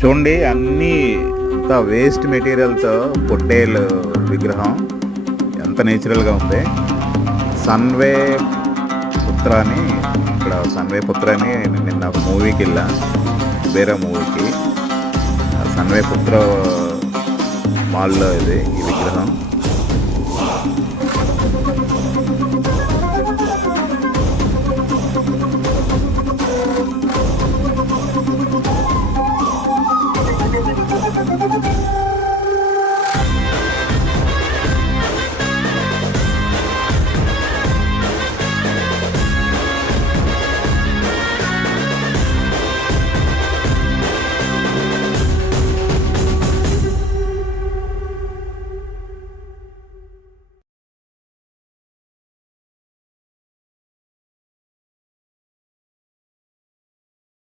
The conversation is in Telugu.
చూడండి, అన్నీ అంత వేస్ట్ మెటీరియల్తో పొట్టేలు విగ్రహం ఎంత నేచురల్గా ఉంది. సన్వే పుత్ర అని, ఇక్కడ సన్వే పుత్ర అని నిన్న ఒక మూవీకి వెళ్ళా, వేరే మూవీకి. సన్వే పుత్ర మాల్లో ఇది ఈ విగ్రహం.